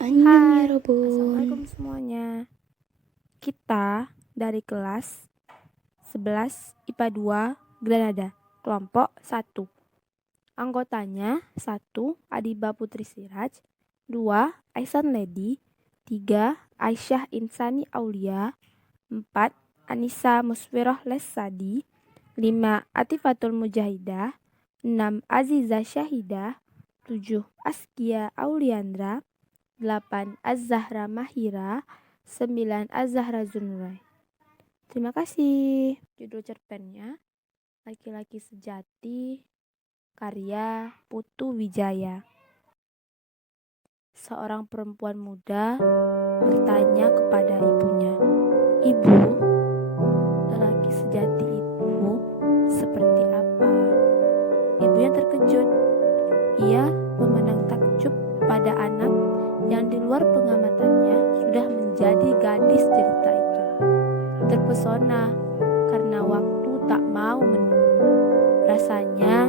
Annyeong ya Hai, Robun. Assalamualaikum semuanya. Kita dari kelas 11 IPA 2 Granada, kelompok 1. Anggotanya 1. Adiba Putri Siraj, 2. Aisan Lady, 3. Aisyah Insani Aulia, 4. Anissa Musfiroh Lesadi, 5. Atifatul Mujahidah, 6. Aziza Syahidah, 7. Askia Auliandra, 8. Az-Zahra Mahira, 9. Az-Zahra Zunurai. Terima kasih. Judul cerpennya Laki-laki Sejati, karya Putu Wijaya. Seorang perempuan muda bertanya kepada ibunya, "Ibu, lelaki sejati itu seperti apa?" Ibunya terkejut. Ia memandang takjub pada anak yang di luar pengamatannya sudah menjadi gadis cerita itu. Terpesona karena waktu tak mau menunggu. Rasanya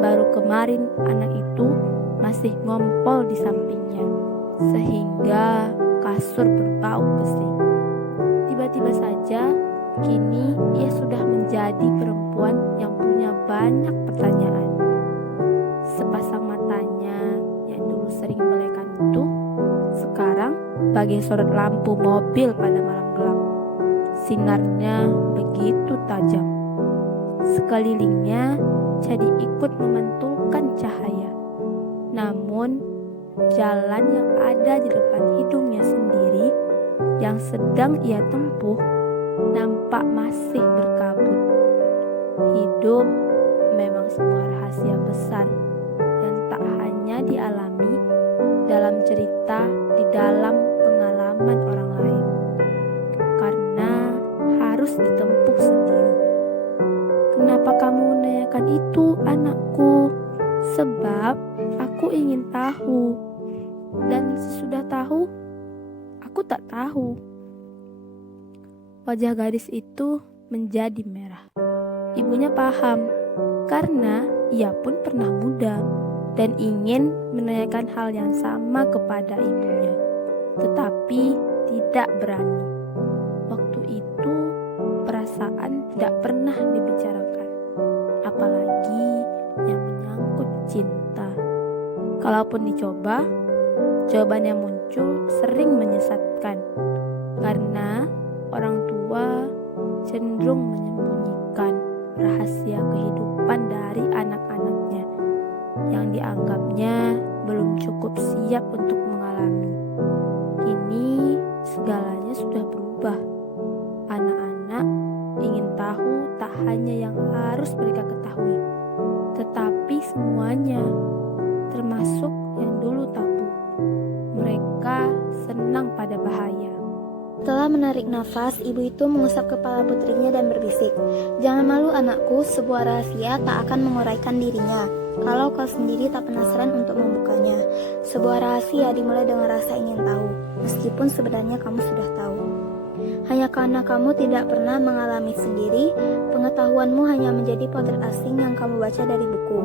baru kemarin anak itu masih ngompol di sampingnya, sehingga kasur berbau pesing. Tiba-tiba saja, kini ia sudah menjadi perempuan yang punya banyak pertanyaan. Sepasang matanya yang dulu sering melekkan itu, sekarang bagai sorot lampu mobil pada malam gelap. Sinarnya begitu tajam. Sekelilingnya jadi ikut memantulkan cahaya. Namun, jalan yang ada di depan hidungnya sendiri yang sedang ia tempuh nampak masih berkabut. Hidup memang sebuah rahasia besar yang tak hanya dialami dalam cerita di dalam pengalaman orang lain, karena harus ditempuh sendiri. Kenapa kamu menanyakan itu, anakku? Sebab aku ingin tahu, dan sesudah tahu, aku tak tahu. Wajah gadis itu menjadi merah. Ibunya paham, karena ia pun pernah muda dan ingin menanyakan hal yang sama kepada ibunya, tetapi tidak berani. Waktu itu perasaan tidak pernah dibicarakan, apalagi yang menyangkut cinta. Kalaupun dicoba, jawaban yang muncul sering menyesatkan, karena orang tua cenderung menyembunyikan rahasia kehidupan dari anak-anaknya yang dianggapnya belum cukup siap untuk mengalami. Kini segalanya sudah berubah. Anak-anak ingin tahu tak hanya yang harus mereka ketahui, tetapi semuanya, termasuk yang dulu tabu. Mereka senang pada bahaya. Setelah menarik nafas, ibu itu mengusap kepala putrinya dan berbisik, "Jangan malu anakku, sebuah rahasia tak akan menguraikan dirinya kalau kau sendiri tak penasaran untuk membukanya. Sebuah rahasia dimulai dengan rasa ingin tahu, meskipun sebenarnya kamu sudah tahu. Hanya karena kamu tidak pernah mengalami sendiri, pengetahuanmu hanya menjadi potret asing yang kamu baca dari buku.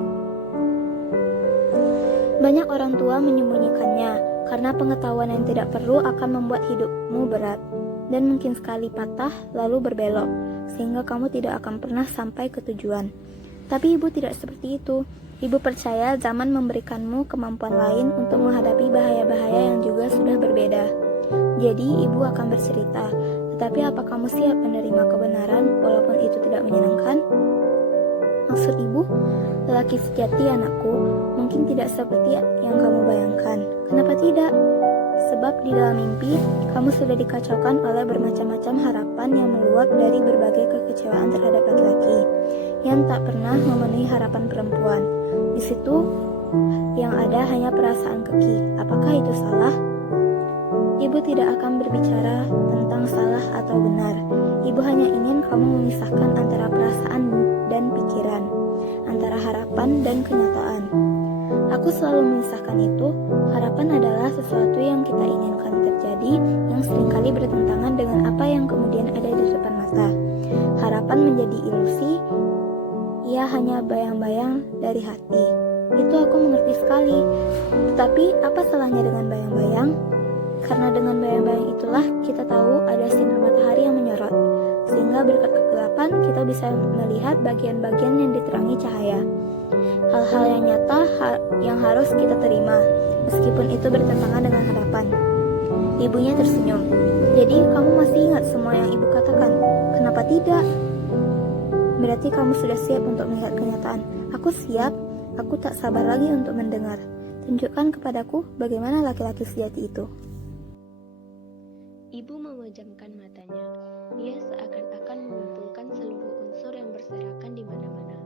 Banyak orang tua menyembunyikannya, karena pengetahuan yang tidak perlu akan membuat hidupmu berat, dan mungkin sekali patah lalu berbelok, sehingga kamu tidak akan pernah sampai ke tujuan. Tapi ibu tidak seperti itu. Ibu percaya zaman memberikanmu kemampuan lain untuk menghadapi bahaya-bahaya yang juga sudah berbeda. Jadi ibu akan bercerita, tetapi apa kamu siap menerima kebenaran walaupun itu tidak menyenangkan? Maksud ibu, lelaki sejati anakku, mungkin tidak seperti yang kamu bayangkan. Kenapa tidak? Sebab di dalam mimpi, kamu sudah dikacaukan oleh bermacam-macam harapan yang meluap dari berbagai kekecewaan terhadap laki-laki yang tak pernah memenuhi harapan perempuan. Di situ yang ada hanya perasaan keki. Apakah itu salah? Ibu tidak akan berbicara tentang salah atau benar. Ibu hanya ingin kamu memisahkan antara perasaan dan pikiran, antara harapan dan kenyataan. Aku selalu memisahkan itu. Harapan adalah sesuatu yang kita inginkan terjadi, yang seringkali bertentangan dengan apa yang kemudian ada di depan mata. Harapan menjadi ilusi, ia hanya bayang-bayang dari hati. Itu aku mengerti sekali. Tetapi apa salahnya dengan bayang-bayang? Karena dengan bayang-bayang itulah kita tahu ada sinar matahari yang menyorot, sehingga berkat kegelapan kita bisa melihat bagian-bagian yang diterangi cahaya. Hal-hal yang nyata yang harus kita terima, meskipun itu bertentangan dengan harapan. Ibunya tersenyum. Jadi kamu masih ingat semua yang ibu katakan? Kenapa tidak? Berarti kamu sudah siap untuk melihat kenyataan. Aku siap, aku tak sabar lagi untuk mendengar. Tunjukkan kepadaku bagaimana laki-laki sejati itu. Ibu memejamkan matanya. Ia seakan-akan mengumpulkan seluruh unsur yang berserakan di mana-mana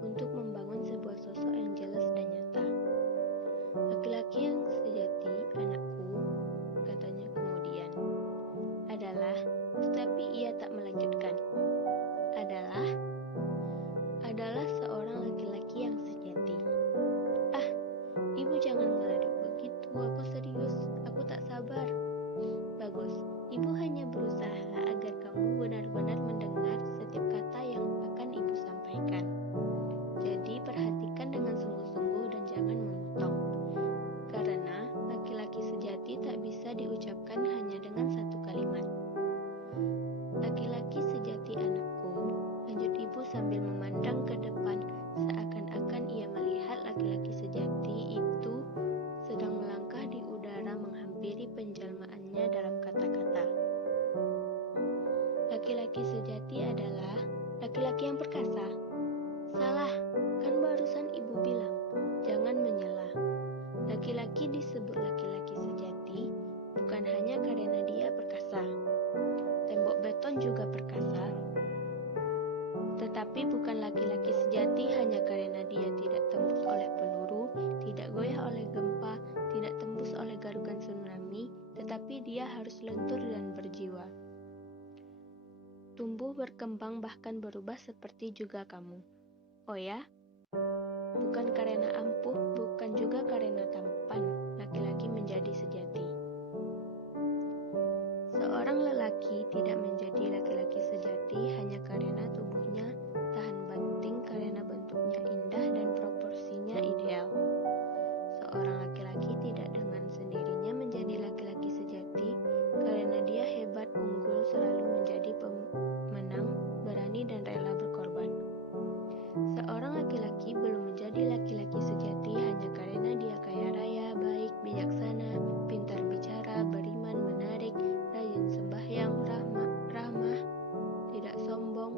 untuk membangun sebuah sosok yang jelas dan nyata. Laki-laki yang sejati, anakku, katanya kemudian, adalah, tetapi ia tak melanjutkan. Adalah seorang laki-laki yang sejati. Ah, ibu jangan meledek begitu, aku serius, aku tak sabar. Bagus, ibu hanya berusaha agar kamu benar-benar mendengar setiap kata yang akan ibu sampaikan. Jadi perhatikan dengan sungguh-sungguh dan jangan memotong. Karena laki-laki sejati tak bisa diucapkan hanya dengan satu kalimat. Laki-laki sejati anakku, lanjut ibu sambil memandang ke depan seakan-akan ia melihat laki-laki sejati itu sedang melangkah di udara menghampiri penjelmaannya dalam kata-kata. Laki-laki sejati adalah laki-laki yang perkasa. Salah, kan barusan ibu bilang, jangan menyela. Laki-laki disebut laki-laki sejati bukan hanya karena dia perkasa. Tembok beton juga perkasa. Tetapi bukan laki-laki sejati hanya karena dia tidak tembus oleh peluru, tidak goyah oleh gempa, tidak tembus oleh garugan tsunami, tetapi dia harus lentur dan berjiwa. Tumbuh, berkembang, bahkan berubah seperti juga kamu. Oh ya? Bukan karena ampuh, bukan juga karena tampan, laki-laki menjadi sejati. Seorang lelaki tidak menjadi laki-laki sejati hanya karena tubuhnya tahan banting karena bentuknya indah dan proporsinya ideal. Seorang laki-laki tidak dengan sendirinya menjadi laki-laki sejati karena dia hebat, unggul, selalu menjadi pemenang, berani dan rela berkorban. Seorang laki-laki belum menjadi laki-laki sejati hanya karena dia kaya raya, baik, bijaksana, pintar bicara, beriman, menarik, rajin sembahyang, ramah, tidak sombong,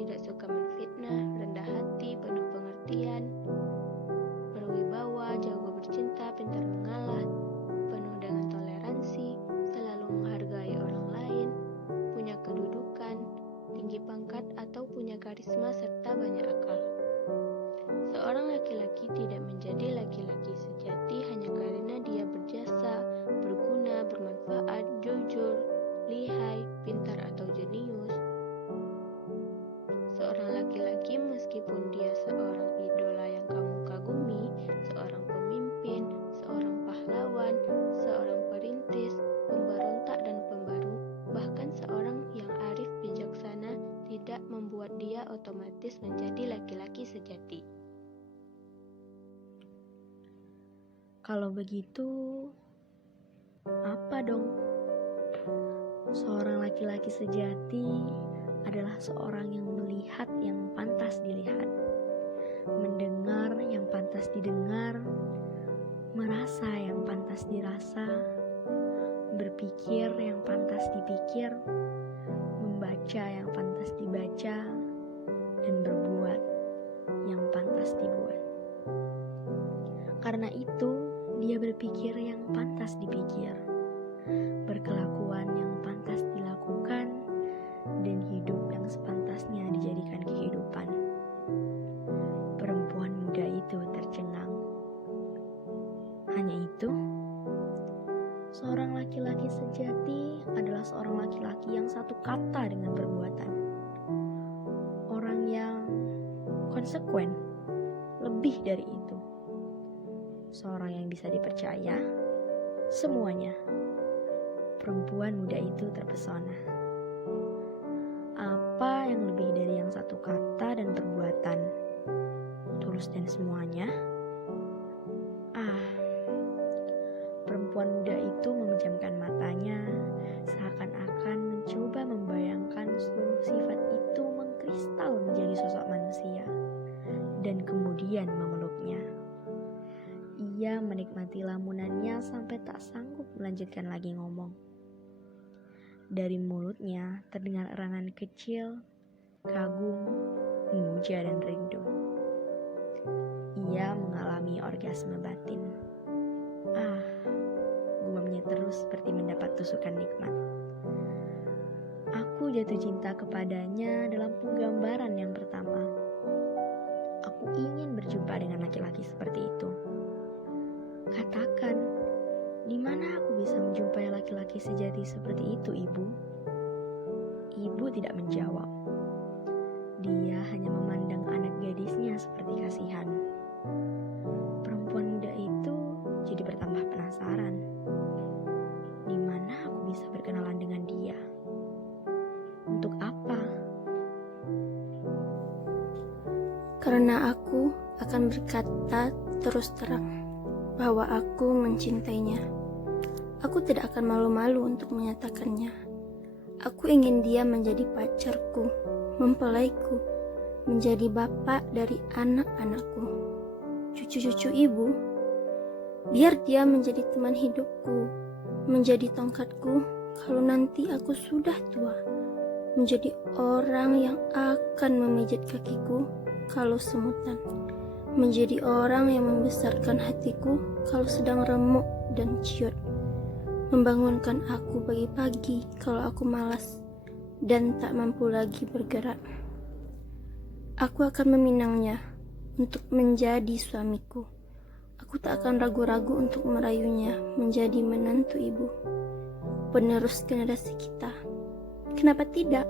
tidak suka menfitnah, rendah hati, penuh pengertian, berwibawa, jago bercinta, pintar mengalah, penuh dengan toleransi, selalu menghargai orang lain, punya kedudukan, tinggi pangkat atau punya karisma serta banyak akal. Seorang laki-laki tidak menjadi laki-laki sejati hanya karena dia berjasa, berguna, bermanfaat, jujur, lihai, pintar atau jenius. Seorang laki-laki meskipun dia seorang idola yang kamu kagumi, seorang pemimpin, seorang pahlawan, seorang perintis, pemberontak dan pembaru, bahkan seorang yang arif bijaksana tidak membuat dia otomatis menjadi laki-laki sejati. Kalau begitu, apa dong? Seorang laki-laki sejati adalah seorang yang melihat yang pantas dilihat, mendengar yang pantas didengar, merasa yang pantas dirasa, berpikir yang pantas dipikir, membaca yang pantas dibaca, dan berbuat yang pantas dibuat. Karena itu, dia berpikir yang pantas dipikir, berkelakuan yang pantas dilakukan, dan hidup yang sepantasnya dijadikan kehidupan. Perempuan muda itu tercengang. Hanya itu, seorang laki-laki sejati adalah seorang laki-laki yang satu kata dengan perbuatan. Orang yang konsekuen, lebih dari itu. Seorang yang bisa dipercaya, semuanya. Perempuan muda itu terpesona. Apa yang lebih dari yang satu kata dan perbuatan? Tulus dan semuanya. Perempuan muda itu memejamkan tak sanggup melanjutkan lagi ngomong. Dari mulutnya terdengar erangan kecil, kagum, memuja dan rindu. Ia mengalami orgasme batin. Gumamnya terus seperti mendapat tusukan nikmat. Aku jatuh cinta kepadanya dalam penggambaran yang pertama. Aku ingin berjumpa dengan laki-laki seperti itu. Katakan, di mana aku bisa menjumpai laki-laki sejati seperti itu, Ibu? Ibu tidak menjawab. Dia hanya memandang anak gadisnya seperti kasihan. Perempuan muda itu jadi bertambah penasaran. Di mana aku bisa berkenalan dengan dia? Untuk apa? Karena aku akan berkata terus terang bahwa aku mencintainya. Aku tidak akan malu-malu untuk menyatakannya. Aku ingin dia menjadi pacarku, mempelaiku, menjadi bapak dari anak-anakku, cucu-cucu ibu. Biar dia menjadi teman hidupku, menjadi tongkatku kalau nanti aku sudah tua, menjadi orang yang akan memijit kakiku kalau semutan, menjadi orang yang membesarkan hatiku kalau sedang remuk dan ciut, membangunkan aku pagi-pagi kalau aku malas dan tak mampu lagi bergerak. Aku akan meminangnya untuk menjadi suamiku. Aku tak akan ragu-ragu untuk merayunya menjadi menantu ibu, penerus generasi kita. Kenapa tidak?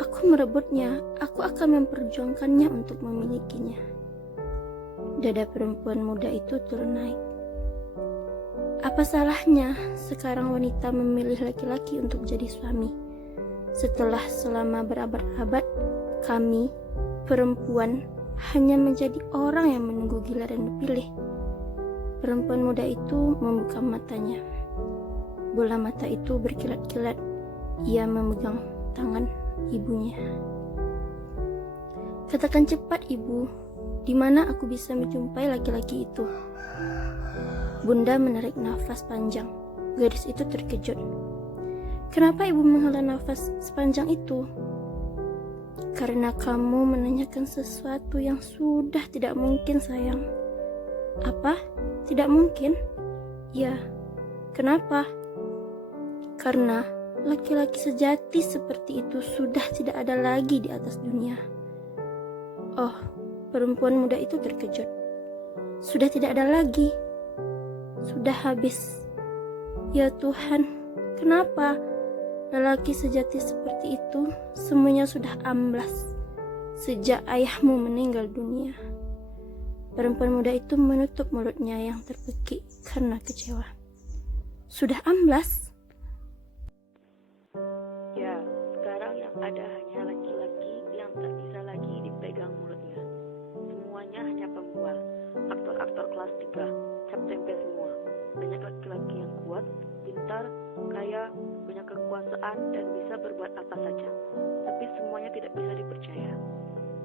Aku merebutnya, aku akan memperjuangkannya untuk memilikinya. Dada perempuan muda itu turun naik. Apa salahnya sekarang wanita memilih laki-laki untuk jadi suami? Setelah selama berabad-abad, kami, perempuan, hanya menjadi orang yang menunggu giliran dipilih. Perempuan muda itu membuka matanya. Bola mata itu berkilat-kilat. Ia memegang tangan ibunya. Katakan cepat, Ibu, di mana aku bisa menjumpai laki-laki itu? Bunda menarik nafas panjang. Gadis itu terkejut. Kenapa ibu menghela nafas sepanjang itu? Karena kamu menanyakan sesuatu yang sudah tidak mungkin, sayang. Apa? Tidak mungkin? Ya. Kenapa? Karena laki-laki sejati seperti itu sudah tidak ada lagi di atas dunia. Oh, perempuan muda itu terkejut. Sudah tidak ada lagi. Sudah habis. Ya Tuhan, kenapa? Lelaki sejati seperti itu semuanya sudah amblas sejak ayahmu meninggal dunia. Perempuan muda itu menutup mulutnya yang terpekik karena kecewa. Sudah amblas? Ya, sekarang yang ada hanya laki-laki yang tak bisa lagi dipegang mulutnya. Semuanya hanya pembual, aktor-aktor kelas 3, cap tempe semua. Banyak laki-laki yang kuat, pintar, kaya, punya kekuasaan dan bisa berbuat apa saja. Tapi semuanya tidak bisa dipercaya.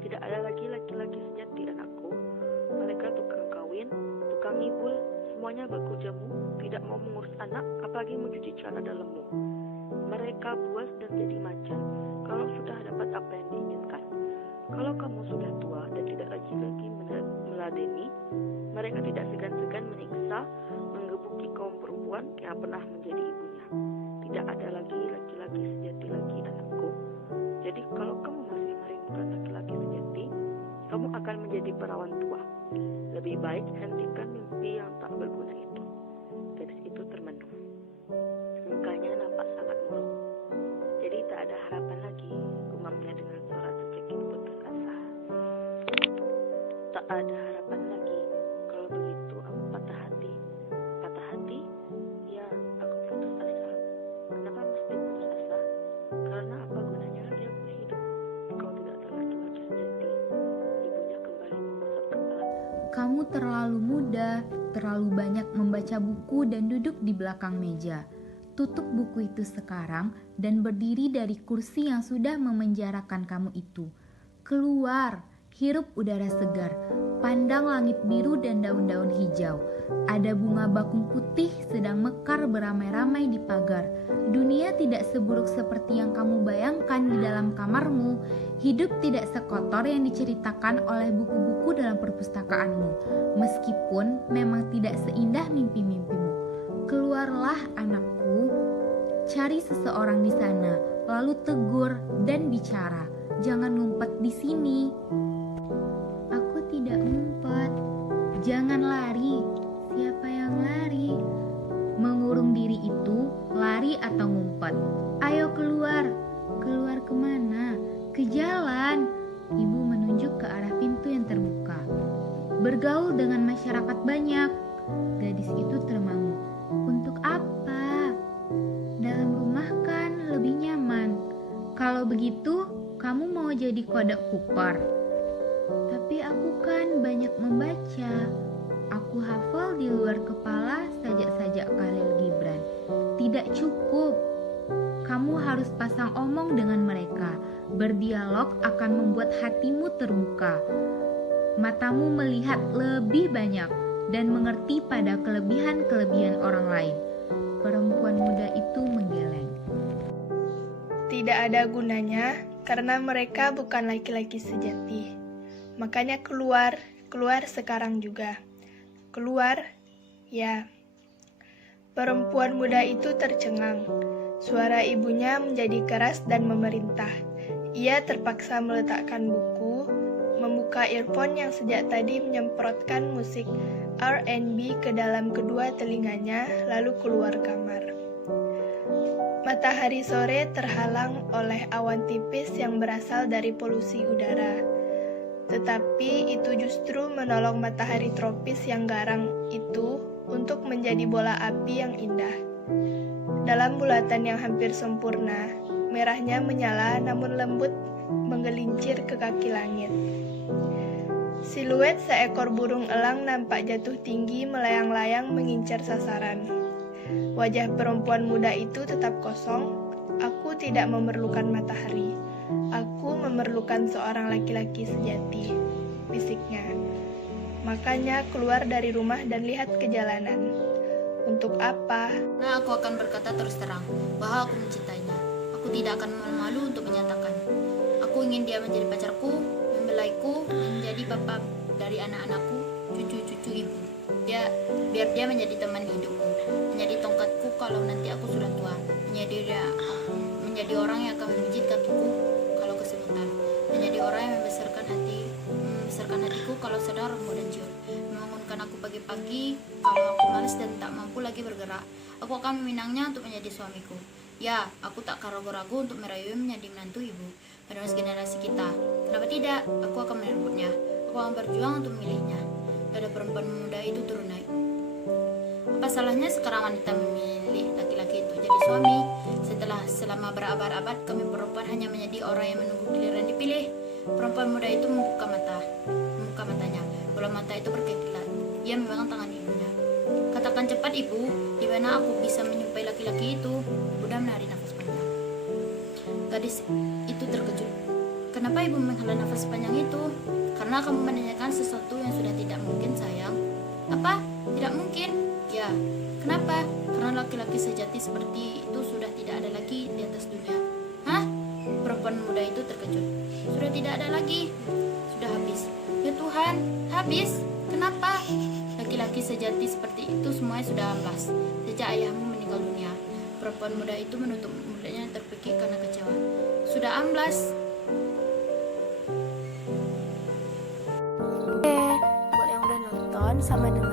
Tidak ada lagi laki-laki sejati dan aku. Mereka tukang kawin, tukang ngibul, semuanya baku jamu, tidak mau mengurus anak, apalagi mencuci celana dalammu. Mereka puas dan jadi macan kalau sudah dapat apa yang diinginkan. Kalau kamu sudah tua dan tidak lagi meladeni, mereka tidak segan-segan menyiksa, menggebuki kaum perempuan yang pernah menjadi ibunya. Tidak ada lagi laki-laki sejati lagi, anakku. Jadi kalau kamu masih merindukan laki-laki sejati, kamu akan menjadi perawan tua. Lebih baik hentikan mimpi yang tak berguna itu. Gadis itu termenung. Mukanya nampak sangat murung. Jadi tak ada harapan lagi, gumamnya dengan suara tercekik putus asa. Tak ada harapan lagi. Kalau begitu aku patah hati. Patah hati? Ya, aku putus asa. Kenapa mesti putus asa? Karena apa gunanya lagi aku hidup? Kau tidak ada laki-laki sejati. Ibunya kembali mengusap kepala. Kamu terlalu muda, terlalu banyak membaca buku dan duduk di belakang meja. Tutup buku itu sekarang dan berdiri dari kursi yang sudah memenjarakan kamu itu. Keluar, hirup udara segar, pandang langit biru dan daun-daun hijau. Ada bunga bakung putih sedang mekar beramai-ramai di pagar. Dunia tidak seburuk seperti yang kamu bayangkan di dalam kamarmu. Hidup tidak sekotor yang diceritakan oleh buku-buku dalam perpustakaanmu. Meskipun memang tidak seindah mimpi-mimpimu. Keluarlah anakku, cari seseorang di sana, lalu tegur dan bicara. Jangan ngumpet di sini. Aku tidak ngumpet. Jangan lari. Siapa yang lari? Mengurung diri itu lari atau ngumpet? Ayo keluar. Keluar kemana? Ke jalan. Ibu menunjuk ke arah pintu yang terbuka. Bergaul dengan masyarakat banyak. Gadis itu termangu. Untuk apa? Dalam rumah kan lebih nyaman. Kalau begitu, kamu mau jadi kodok kupar? Tapi aku kan banyak membaca. Aku hafal di luar kepala sajak-sajak Khalil Gibran. Tidak cukup. Kamu harus pasang omong dengan mereka. Berdialog akan membuat hatimu terbuka. Matamu melihat lebih banyak dan mengerti pada kelebihan-kelebihan orang lain. Perempuan muda itu menggeleng. Tidak ada gunanya karena mereka bukan laki-laki sejati. Makanya keluar sekarang juga. Keluar, ya. Perempuan muda itu tercengang. Suara ibunya menjadi keras dan memerintah. Ia terpaksa meletakkan buku, membuka earphone yang sejak tadi menyemprotkan musik R&B ke dalam kedua telinganya, lalu keluar kamar. Matahari sore terhalang oleh awan tipis yang berasal dari polusi udara. Tetapi itu justru menolong matahari tropis yang garang itu untuk menjadi bola api yang indah. Dalam bulatan yang hampir sempurna, merahnya menyala namun lembut menggelincir ke kaki langit. Siluet seekor burung elang nampak jatuh tinggi melayang-layang mengincar sasaran. Wajah perempuan muda itu tetap kosong. Aku tidak memerlukan matahari. Aku memerlukan seorang laki-laki sejati, bisiknya. Makanya keluar dari rumah dan lihat ke jalanan. Untuk apa? Nah, aku akan berkata terus terang bahwa aku mencintainya. Aku tidak akan malu-malu untuk menyatakan. Aku ingin dia menjadi pacarku, membelaiku, menjadi bapak dari anak-anakku, cucu-cucu ibu. Biar dia menjadi teman hidupku, menjadi tongkatku kalau nanti aku sudah tua, menjadi orang yang akan memijit kakiku kalau kesemutan, menjadi orang yang membesarkan hatiku kalau sedang remuk dan ciut, membangunkan aku pagi-pagi kalau aku malas dan tak mampu lagi bergerak. Aku akan meminangnya untuk menjadi suamiku. Ya, aku tak akan ragu-ragu untuk merayunya menjadi menantu ibu pada masa generasi kita. Kenapa tidak? Aku akan merebutnya. Aku akan berjuang untuk memilihnya. Dada perempuan muda itu turun naik. Apa salahnya sekarang wanita memilih laki-laki itu jadi suami? Selama berabad-abad kami perempuan hanya menjadi orang yang menunggu giliran dipilih. Perempuan muda itu membuka matanya. Bola mata itu berkilat. Ia memegang tangan ibunya. Katakan cepat ibu, di mana aku bisa menyumpai laki-laki itu? Buddha menarik nafas panjang. Gadis itu terkejut. Kenapa ibu menghela nafas panjang itu? Karena kamu menanyakan sesuatu yang sudah tidak mungkin, sayang. Apa? Tidak mungkin? Ya. Kenapa? Karena laki-laki sejati seperti itu sudah tidak ada lagi di atas dunia. Hah? Perempuan muda itu terkejut. Sudah tidak ada lagi. Sudah habis. Ya Tuhan, habis. Kenapa? Laki-laki sejati seperti itu semuanya sudah amblas sejak ayahmu meninggal dunia. Perempuan muda itu menutup mulutnya terpekik karena kecewa. Sudah amblas. Buat yang udah nonton, sama dengan